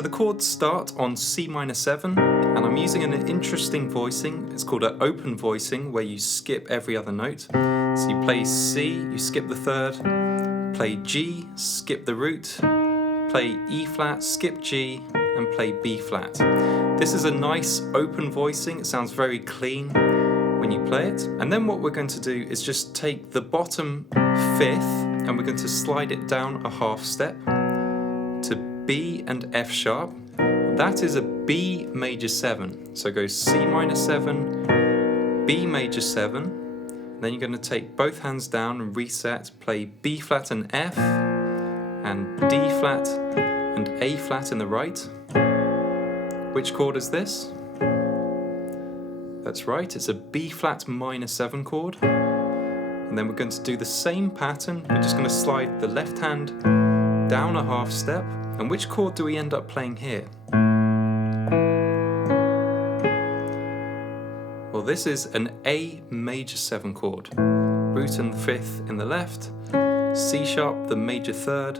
So the chords start on C minor 7, and I'm using an interesting voicing. It's called an open voicing, where you skip every other note. So you play C, you skip the third, play G, skip the root, play E flat, skip G, and play B flat. This is a nice open voicing. It sounds very clean when you play it. And then what we're going to do is just take the bottom fifth and we're going to slide it down a half step to B and F sharp. That is a B major 7. So go C minor 7, B major 7. Then you're going to take both hands down and reset, play B flat and F, and D flat and A flat in the right. Which chord is this? That's right, it's a B flat minor 7 chord. And then we're going to do the same pattern. We're just going to slide the left hand down a half step. And which chord do we end up playing here? Well, this is an A major 7 chord. Root and 5th in the left, C sharp the major 3rd,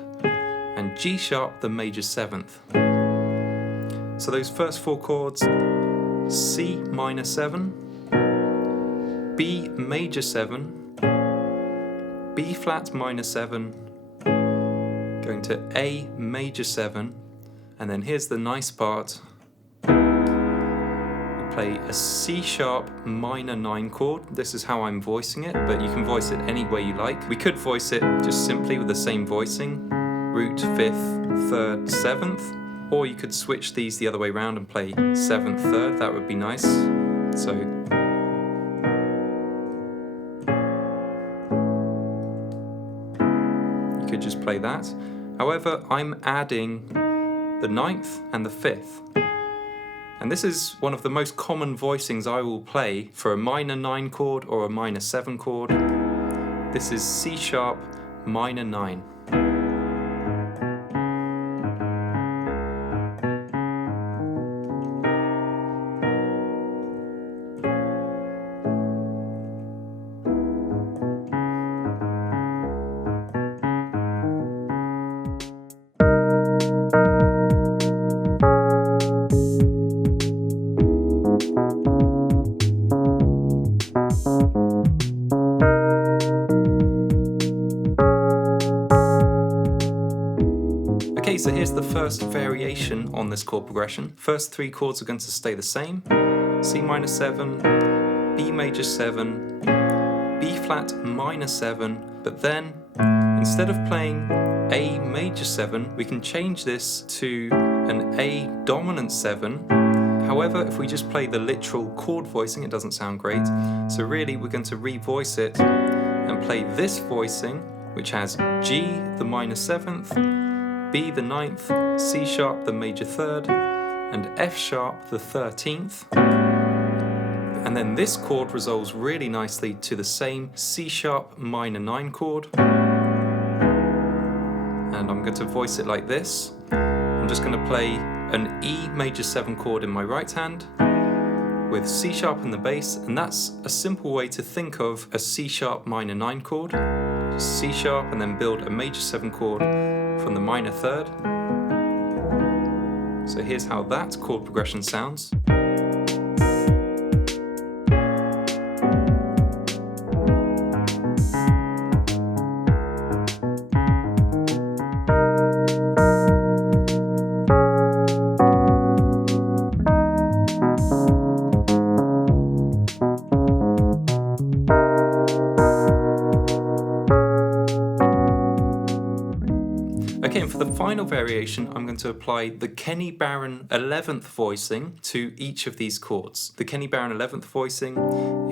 and G sharp the major 7th. So those first 4 chords, C minor 7, B major 7, B flat minor 7, going to A major 7, and then here's the nice part. We play a C sharp minor 9 chord. This is how I'm voicing it, but you can voice it any way you like. We could voice it just simply with the same voicing, root 5th, 3rd, 7th, or you could switch these the other way around and play 7th, 3rd. That would be nice. So could just play that. However, I'm adding the 9th and the 5th. And this is one of the most common voicings I will play for a minor 9 chord or a minor 7 chord. This is C sharp minor 9. Okay, so here's the first variation on this chord progression. First 3 chords are going to stay the same. C minor 7, B major 7, B flat minor 7, but then instead of playing A major 7, we can change this to an A dominant 7. However, if we just play the literal chord voicing, it doesn't sound great. So really, we're going to revoice it and play this voicing, which has G the minor 7th, B the 9th, C sharp the major 3rd, and F sharp the 13th. And then this chord resolves really nicely to the same C sharp minor 9 chord. And I'm going to voice it like this. I'm just going to play an E major 7 chord in my right hand with C sharp in the bass, and that's a simple way to think of a C sharp minor 9 chord. Just C sharp and then build a major 7 chord from the minor 3rd. So here's how that chord progression sounds. Okay, and for the final variation, I'm going to apply the Kenny Barron 11th voicing to each of these chords. The Kenny Barron 11th voicing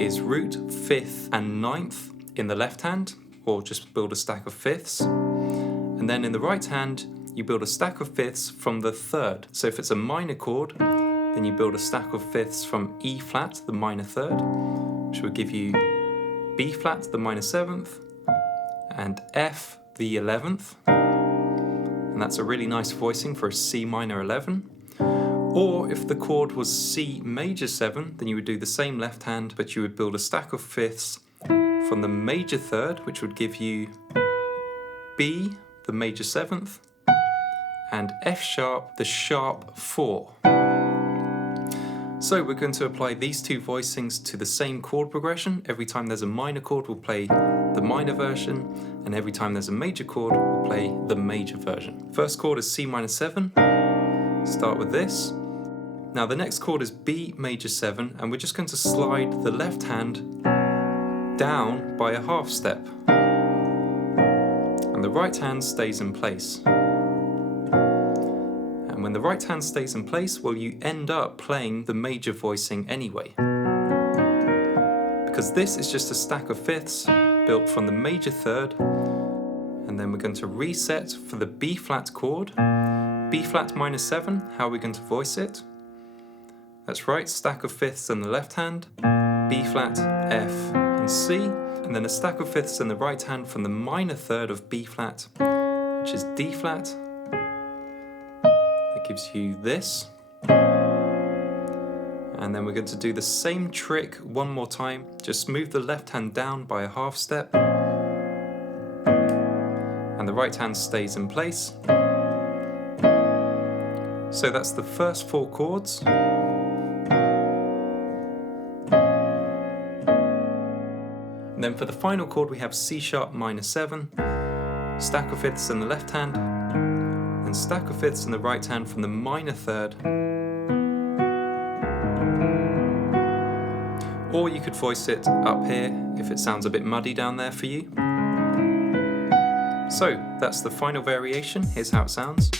is root, 5th, and 9th in the left hand, or just build a stack of 5ths. And then in the right hand, you build a stack of 5ths from the 3rd. So if it's a minor chord, then you build a stack of 5ths from E flat, the minor 3rd, which will give you B flat, the minor 7th, and F, the 11th. And that's a really nice voicing for a C minor 11. Or if the chord was C major 7, then you would do the same left hand, but you would build a stack of 5ths from the major 3rd, which would give you B, the major 7th, and F sharp, the sharp 4. So we're going to apply these two voicings to the same chord progression. Every time there's a minor chord, we'll play the minor version, and every time there's a major chord, we'll play the major version. First chord is C minor 7. Start with this. Now the next chord is B major 7, and we're just going to slide the left hand down by a half step. And the right hand stays in place. And when the right hand stays in place, well, you end up playing the major voicing anyway. Because this is just a stack of fifths built from the major third, and then we're going to reset for the B flat chord. B flat minor 7, how are we going to voice it? That's right, stack of fifths in the left hand, B flat, F, and C, and then a stack of fifths in the right hand from the minor third of B flat, which is D flat. That gives you this. And then we're going to do the same trick one more time. Just move the left hand down by a half step, and the right hand stays in place. So that's the first 4 chords. And then for the final chord, we have C sharp minor 7, stack of fifths in the left hand, and stack of fifths in the right hand from the minor third. Or you could voice it up here if it sounds a bit muddy down there for you. So that's the final variation. Here's how it sounds.